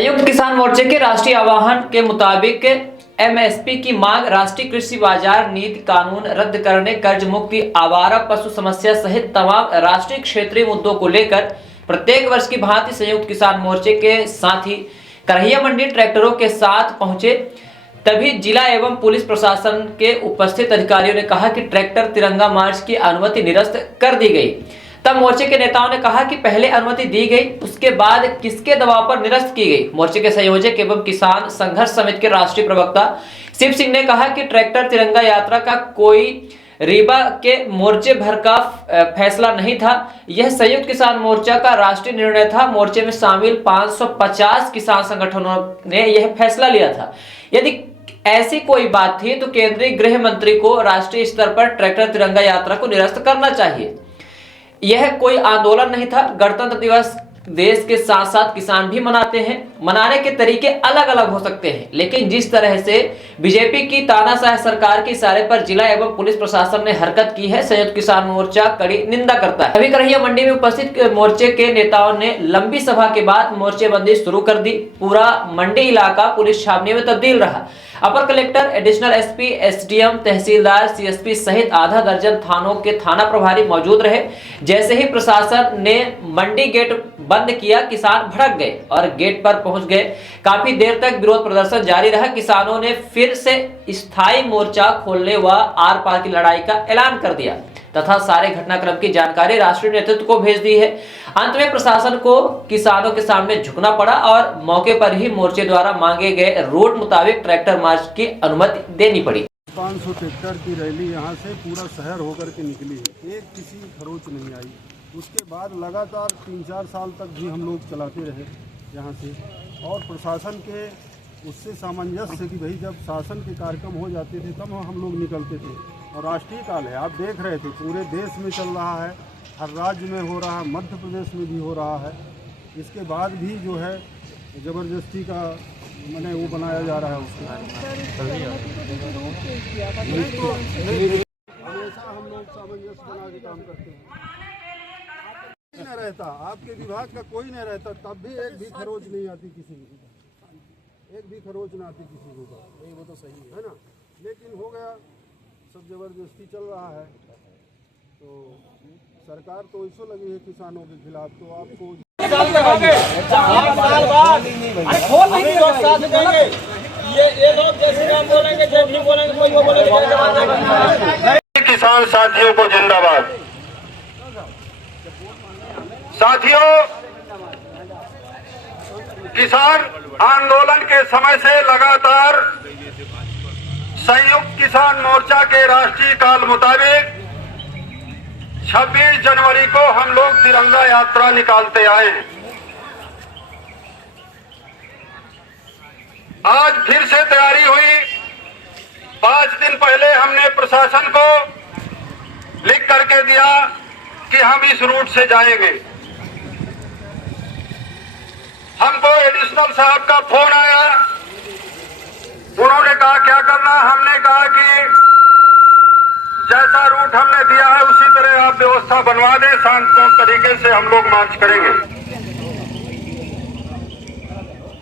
संयुक्त किसान मोर्चे के राष्ट्रीय आह्वान के मुताबिक एमएसपी की मांग, राष्ट्रीय कृषि बाजार नीति कानून रद्द करने, कर्ज मुक्ति, आवारा पशु समस्या सहित तमाम राष्ट्रीय क्षेत्रीय मुद्दों को लेकर प्रत्येक वर्ष की भांति संयुक्त किसान मोर्चे के साथी करहिया मंडी ट्रैक्टरों के साथ पहुंचे। तभी जिला एवं पुलिस प्रशासन के उपस्थित अधिकारियों ने कहा कि ट्रैक्टर तिरंगा मार्च की अनुमति निरस्त कर दी गई। तब मोर्चे के नेताओं ने कहा कि पहले अनुमति दी गई, उसके बाद किसके दबाव पर निरस्त की गई। मोर्चे के संयोजक एवं किसान संघर्ष समिति के राष्ट्रीय प्रवक्ता शिव सिंह ने कहा कि ट्रैक्टर तिरंगा यात्रा का कोई रीवा के मोर्चे भर का फैसला नहीं था, यह संयुक्त किसान मोर्चा का राष्ट्रीय निर्णय था। मोर्चे में शामिल 550 किसान संगठनों ने यह फैसला लिया था। यदि ऐसी कोई बात थी तो केंद्रीय गृह मंत्री को राष्ट्रीय स्तर पर ट्रैक्टर तिरंगा यात्रा को निरस्त करना चाहिए। यह कोई आंदोलन नहीं था। गणतंत्र दिवस देश के साथ साथ किसान भी मनाते हैं। मनाने के तरीके अलग अलग हो सकते हैं, लेकिन जिस तरह से बीजेपी की तानाशाह सरकार के इशारे पर जिला एवं पुलिस प्रशासन ने हरकत की है, संयुक्त किसान मोर्चा कड़ी निंदा करता है। अभी करहिया मंडी में उपस्थित मोर्चे के नेताओं ने लंबी सभा के बाद मोर्चेबंदी शुरू कर दी। पूरा मंडी इलाका पुलिस छावनी में तब्दील रहा। अपर कलेक्टर, एडिशनल एसपी, एसडीएम, तहसीलदार, सीएसपी सहित आधा दर्जन थानों के थाना प्रभारी मौजूद रहे। जैसे ही प्रशासन ने मंडी गेट बंद किया, किसान भड़क गए और गेट पर पहुंच गए। काफी देर तक विरोध प्रदर्शन जारी रहा। किसानों ने फिर से स्थायी मोर्चा खोलने व आर पार की लड़ाई का ऐलान कर दिया तथा सारे घटनाक्रम की जानकारी राष्ट्रीय नेतृत्व को भेज दी है। अंत में प्रशासन को किसानों के सामने झुकना पड़ा और मौके पर ही मोर्चे द्वारा मांगे गए रूट मुताबिक ट्रैक्टर मार्च की अनुमति देनी पड़ी। 500 ट्रैक्टर की रैली यहाँ से पूरा शहर होकर के निकली है, एक किसी खरोच नहीं आई। उसके बाद लगातार 3-4 साल तक भी हम लोग चलाते रहे यहाँ से, और प्रशासन के उससे सामंजस्य कि भाई जब शासन के कार्यक्रम हो जाते थे तब हम लोग निकलते थे। और राष्ट्रीय काल है, आप देख रहे थे पूरे देश में चल रहा है, हर राज्य में हो रहा है, मध्य प्रदेश में भी हो रहा है। इसके बाद भी जो है ज़बरदस्ती का मैंने वो बनाया जा रहा है उसको। हमेशा हम लोग सामंजस्य बना के काम करते हैं। नहीं रहता, आपके विभाग का कोई नहीं रहता, तब भी एक भी खरोच नहीं आती किसी की, एक भी खरोच ना आती किसी को। नहीं, वो तो सही है ना, लेकिन हो गया, सब जबरदस्ती चल रहा है। तो सरकार तो ऐसो लगी है किसानों के खिलाफ, तो आपको किसान साथियों को जिंदाबाद। साथियों, किसान आंदोलन के समय से लगातार संयुक्त किसान मोर्चा के राष्ट्रीय काल मुताबिक 26 जनवरी को हम लोग तिरंगा यात्रा निकालते आए हैं। आज फिर से तैयारी हुई। 5 दिन पहले हमने प्रशासन को लिख करके दिया कि हम इस रूट से जाएंगे। हमको एडिशनल साहब का फोन आया, उन्होंने कहा क्या करना। हमने कहा कि जैसा रूट हमने दिया है उसी तरह आप व्यवस्था बनवा दें, शांतिपूर्ण तरीके से हम लोग मार्च करेंगे।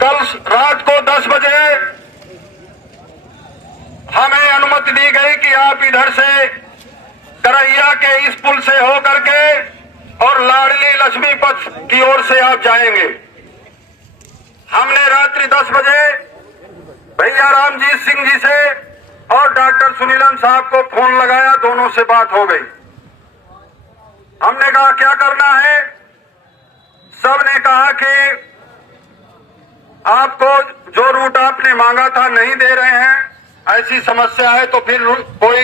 कल रात को 10 बजे हमें अनुमति दी गई कि आप इधर से करहिया के इस पुल से होकर के और लाडली लक्ष्मी पथ की ओर से आप जाएंगे। हमने रात्रि 10 बजे भैया रामजीत सिंह जी से और डॉक्टर सुनीलम साहब को फोन लगाया, दोनों से बात हो गई। हमने कहा क्या करना है। सब ने कहा कि आपको जो रूट आपने मांगा था नहीं दे रहे हैं, ऐसी समस्या है, तो फिर कोई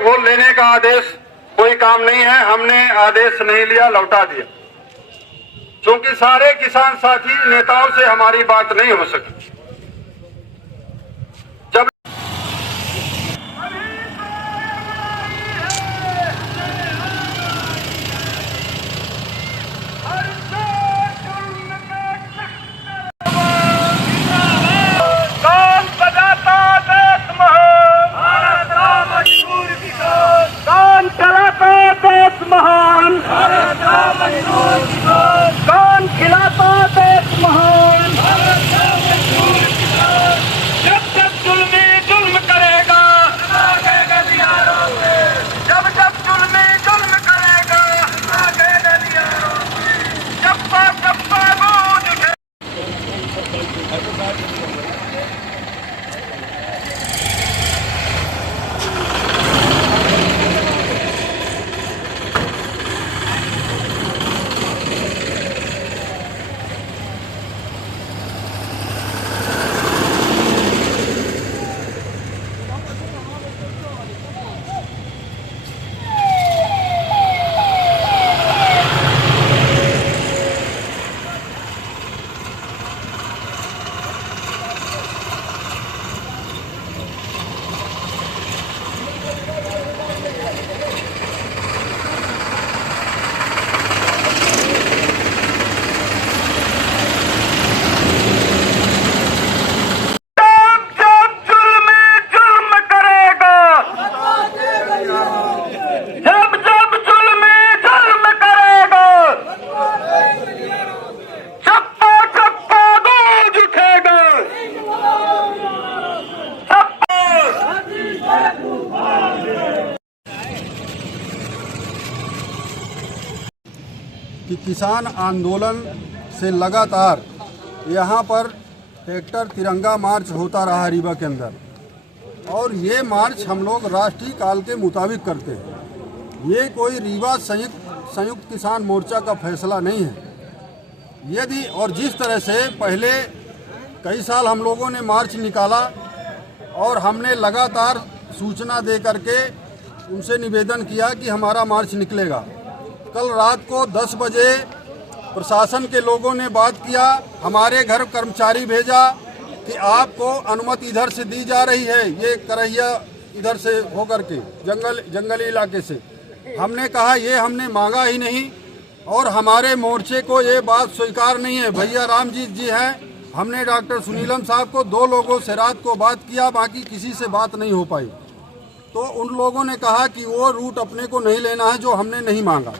वो लेने का आदेश कोई काम नहीं है। हमने आदेश नहीं लिया, लौटा दिया, क्योंकि सारे किसान साथी नेताओं से हमारी बात नहीं हो सकी। कौन खिलाता देश महान। किसान आंदोलन से लगातार यहाँ पर ट्रैक्टर तिरंगा मार्च होता रहा रीवा के अंदर, और ये मार्च हम लोग राष्ट्रीय काल के मुताबिक करते हैं। ये कोई रीवा संयुक्त किसान मोर्चा का फैसला नहीं है। यदि और जिस तरह से पहले कई साल हम लोगों ने मार्च निकाला और हमने लगातार सूचना दे करके उनसे निवेदन किया कि हमारा मार्च निकलेगा। कल रात को 10 बजे प्रशासन के लोगों ने बात किया, हमारे घर कर्मचारी भेजा कि आपको अनुमति इधर से दी जा रही है, ये करहिया इधर से होकर के जंगली इलाके से। हमने कहा ये हमने मांगा ही नहीं और हमारे मोर्चे को ये बात स्वीकार नहीं है। भैया रामजीत जी हैं, हमने डॉक्टर सुनीलम साहब को 2 लोगों से रात को बात किया, बाकी किसी से बात नहीं हो पाई। तो उन लोगों ने कहा कि वो रूट अपने को नहीं लेना है जो हमने नहीं मांगा।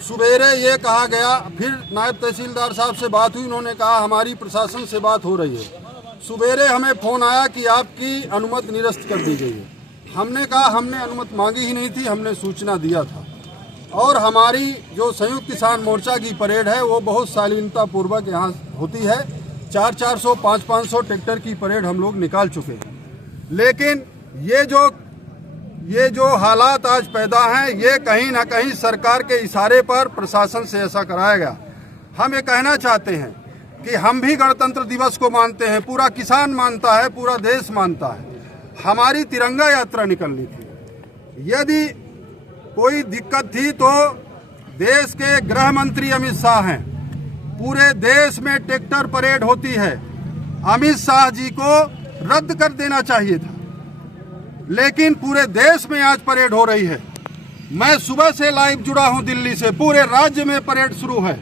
सुबेरे ये कहा गया, फिर नायब तहसीलदार साहब से बात हुई, उन्होंने कहा हमारी प्रशासन से बात हो रही है। सुबेरे हमें फ़ोन आया कि आपकी अनुमति निरस्त कर दी गई है। हमने कहा हमने अनुमति मांगी ही नहीं थी, हमने सूचना दिया था। और हमारी जो संयुक्त किसान मोर्चा की परेड है वो बहुत शालीनता पूर्वक यहाँ होती है। 400 500 ट्रैक्टर की परेड हम लोग निकाल चुके हैं। लेकिन ये जो हालात आज पैदा हैं, ये कहीं ना कहीं सरकार के इशारे पर प्रशासन से ऐसा कराया गया। हम ये कहना चाहते हैं कि हम भी गणतंत्र दिवस को मानते हैं, पूरा किसान मानता है, पूरा देश मानता है। हमारी तिरंगा यात्रा निकलनी थी। यदि कोई दिक्कत थी तो देश के गृह मंत्री अमित शाह हैं, पूरे देश में ट्रैक्टर परेड होती है, अमित शाह जी को रद्द कर देना चाहिए था, लेकिन पूरे देश में आज परेड हो रही है। मैं सुबह से लाइव जुड़ा हूं दिल्ली से, पूरे राज्य में परेड शुरू है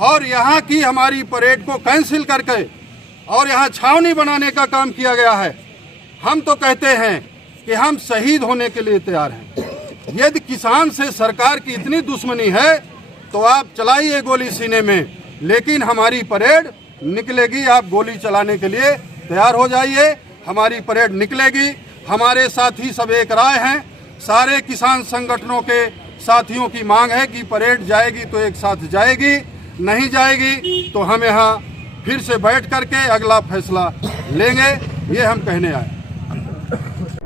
और यहाँ की हमारी परेड को कैंसिल करके और यहाँ छावनी बनाने का काम किया गया है। हम तो कहते हैं कि हम शहीद होने के लिए तैयार हैं। यदि किसान से सरकार की इतनी दुश्मनी है तो आप चलाइए गोली सीने में, लेकिन हमारी परेड निकलेगी। आप गोली चलाने के लिए तैयार हो जाइए, हमारी परेड निकलेगी। हमारे साथी सब एक राय हैं, सारे किसान संगठनों के साथियों की मांग है कि परेड जाएगी तो एक साथ जाएगी, नहीं जाएगी तो हम यहाँ फिर से बैठ करके अगला फैसला लेंगे, ये हम कहने आए।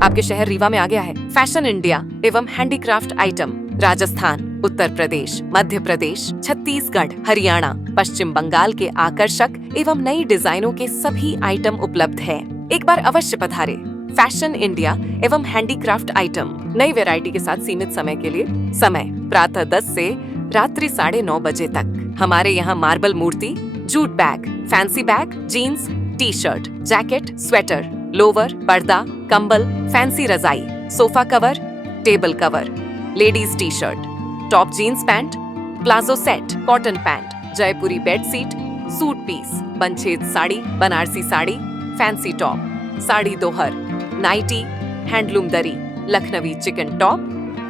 आपके शहर रीवा में आ गया है फैशन इंडिया एवं हैंडीक्राफ्ट आइटम। राजस्थान, उत्तर प्रदेश, मध्य प्रदेश, छत्तीसगढ़, हरियाणा, पश्चिम बंगाल के आकर्षक एवं नई डिजाइनों के सभी आइटम उपलब्ध है। एक बार अवश्य पधारे। फैशन इंडिया एवं हैंडीक्राफ्ट आइटम, नई वैरायटी के साथ सीमित समय के लिए। समय प्रातः 10 से रात्रि 9:30 बजे तक। हमारे यहाँ मार्बल मूर्ति, jute bag, fancy bag, jeans, T shirt, jacket, sweater, lower, पर्दा, कंबल, फैंसी रजाई, sofa cover, table cover, ladies T shirt, top jeans pant, palazzo set, cotton pant, Jaipuri bedsheet, suit piece, बनछेद साड़ी, बनारसी साड़ी, फैंसी टॉप, साड़ी दोहर, nightie, handloom दरी, Lucknowi chikan top,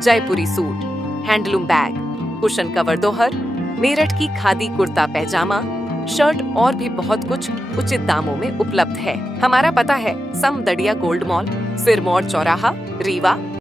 Jaipuri suit, handloom bag, cushion cover दोहर, मेरठ की खादी कुर्ता पैजामा, shirt और भी बहुत कुछ उचित दामों में उपलब्ध है। हमारा पता है समदड़िया गोल्ड मॉल, सिरमौर चौराहा, रीवा।